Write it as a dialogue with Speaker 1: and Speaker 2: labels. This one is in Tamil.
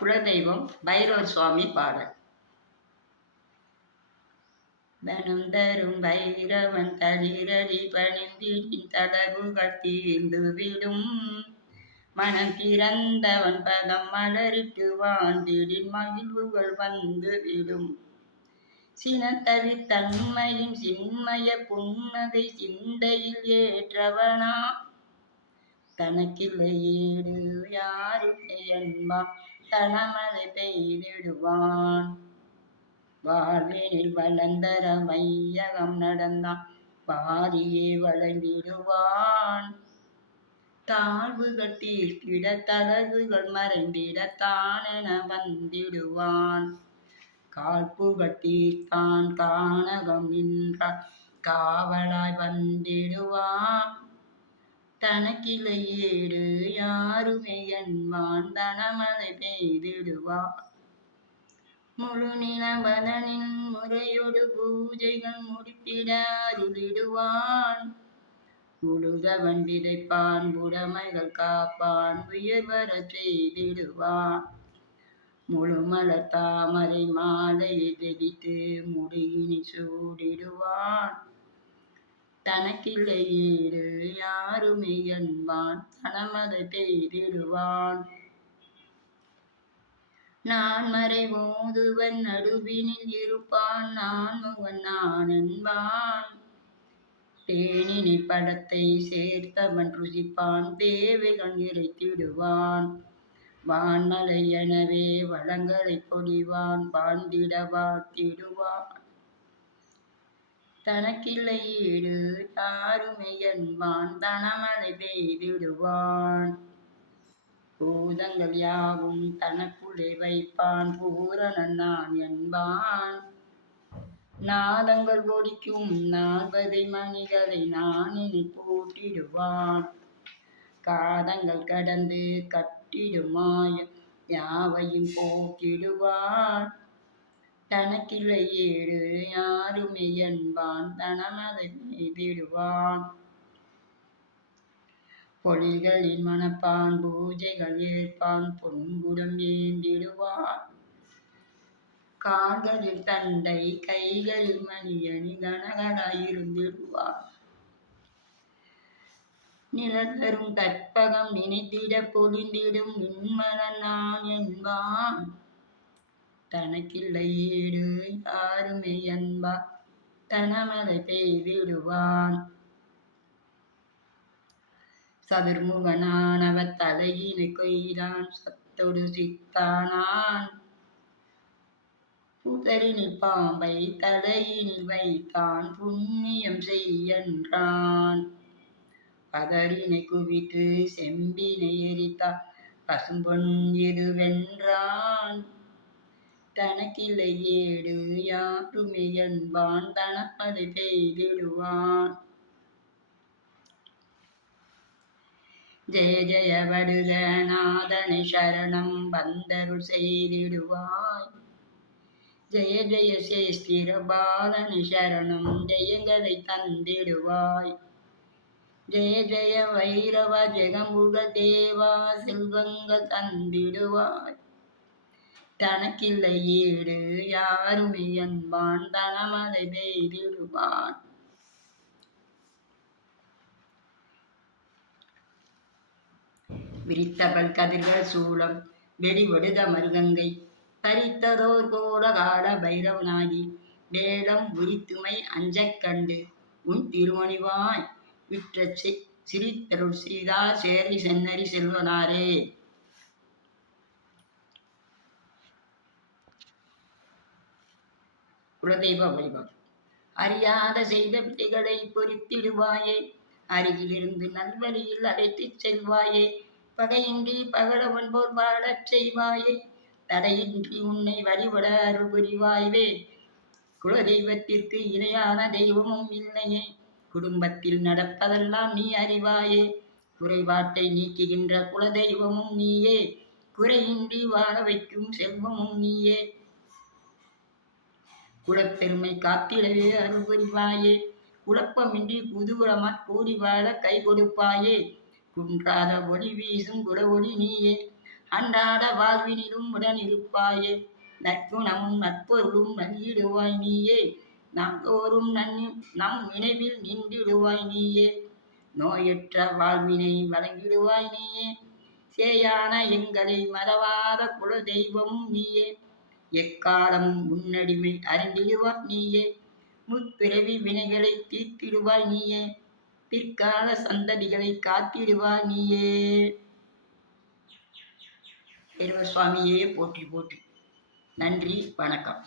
Speaker 1: குலதெய்வம் பைரவ சுவாமி பாடல். தனம் தரும் பைரவன் தளிரடி பணிந்திடின் தடவுகள் தீர்ந்து விடும். மனம் திறந்தவன் பதம் மலரிட்டு வாழ்ந்திடின் மகிழ்வுகள் வந்து விடும். சினத்தவி தன்மையும் சின்மய புன்னகை சிந்தையில் ஏற்றவனா? தனக்கில்லை ஏடு யாருமே என்பான் தனமழை பெய்திடுவான் வாழ்வினில் வளர்ந்தர மையகம் நடந்தான் பாரியே வளைந்திடுவான் தாழ்வுகள் தீர்த்திட தளர்வுகள் மறைந்திட தானென வந்திடுவான். காழ்ப்புகள் தீர்த்தான் தானகம் நின்றான் காவலாய் வந்திடுவான். தனக்கில்லை யாருமே என்பான் தனமலை பெய்திடுவா. முழு நிலவதனின் முறையொடு பூஜைகள் முடிப்பிட அருளிடுவான். முழுதவன் விதைப்பான் புடமைகள் காப்பான் உயர் வர செய்திடுவான். முழுமலர் தாமரை மாலை தெளித்து முடியினி சூடிடுவான். தனக்கில்லையீடு யாருமே என்பான். தனமதை பெய்திடுவான் நான் மறை மோதுவன் நடுவினில் இருப்பான். நான் முகன் நான் என்பான். தேனினி படத்தை சேர்த்தவன் ருசிப்பான். தேவைகள் இறைத்திடுவான் வான்மலை எனவே வளங்களை பொழிவான். பாந்திடவா திடுவான் தனக்கில்லை ஈடு யாருமே என்பான் தனமழை பெய்திடுவான். பூதங்கள் யாவும் தனக்குள்ளே வைப்பான். பூரணன் நான் என்பான். நாதங்கள் ஒடிக்கும் நாற்பதை மணிகளை நான் இனி போட்டிடுவான். காதங்கள் கடந்து கட்டிடுமாய யாவையும் போக்கிடுவான். தனக்கில்லை ஏடு யாருமே என்பான் தனமதை மீதிடுவான். பொழில்களில் மணப்பான் பூஜைகள் ஏற்பான் பொன்குடம் ஏந்திடுவான். கால்களில் தண்டை கைகளில் மணியணி கனகனாயிருந்திடுவான் நிழல் கற்பகம் நினைத்திட பொழிந்திடும் நின்மலன் நான் என்பான் தனக்கில்லை ஈடு யாருமே என்பா தனமலை பெய்திடுவான். சதுர்முகனானவ தலையினை கொய்தான் சத்தொடு சித்தானான் புதரினில் பாம்பை தலையினில் வைத்தான் புண்ணியம் செய்யன்றான். பதறினை குவித்து செம்பினை எரித்தான் பசும்பொன் எதுவென்றான்? தனக்கில்லை ஏடு யாருமே என்பான் தனப்பதை பெய்திடுவான் ஜெய ஜெய வடுகநாதனை சரணம் வந்தருள் செய்திடுவாய். ஜெய ஜெய சேஸ்திர பாலனை சரணம் ஜெயங்களை தந்திடுவாய். ஜெய ஜெய வைரவ ஜெகமுக தேவா செல்வங்கள் தந்திடுவாய். தனக்கில்லை ஈடு யாருமே என்பான் தனமலை பெய்திடுவான். விரித்தவள் கதிர்கள் சூளம் வெடிவடுத மருகங்கை பறித்ததோர் கோட கால பைரவனாகி வேடம் உரித்துமை அஞ்சக் கண்டு உன் திருமணிவாய் விற்ற சிரித்தருள் சீதா சேரி சென்னரி செல்வனாரே குலதெய்வ வழிபாடு. அறியாத செய்த பிள்ளைகளை பொறித்திடுவாயே. அருகிலிருந்து நல்வழியில் அழைத்துச் செல்வாயே. பகையின்றி பகல போல் வாழச் செய்வாயே. தடையின்றி உன்னை வழிபட அருள் புரிவாய்வே. குலதெய்வத்திற்கு இணையான தெய்வமும் இல்லையே. குடும்பத்தில் நடப்பதெல்லாம் நீ அறிவாயே. குறைபாட்டை நீக்குகின்ற குலதெய்வமும் நீயே. குறையின்றி வாழ வைக்கும் செல்வமும் நீயே. குலப்பெருமை காத்திடவே அருள்புரிவாயே. குழப்பமின்றி குதூரமாய் கூடி வாழ கை கொடுப்பாயே. குன்றாத ஒளி வீசும் குட ஒளி நீயே. அன்றாட வாழ்வினிலும் உடன் இருப்பாயே. நற்குணமும் நற்பொருளும் நல்கிடுவாய் நீயே. நாள்தோறும் நன் நம் நினைவில் நின்றிடுவாய் நீயே. நோயற்ற வாழ்வினை வழங்கிடுவாய் நீயே. சேயான எங்களை மறவாத குல தெய்வமும் நீயே. எக்காலம் முன்னடிமை அறிந்திடுவாய் நீயே? முற்பிறவி வினைகளை தீர்த்திடுவாய் நீயே? பிற்கால சந்ததிகளை காத்திடுவாய் நீயே? சுவாமியே போற்றி போற்றி. நன்றி வணக்கம்.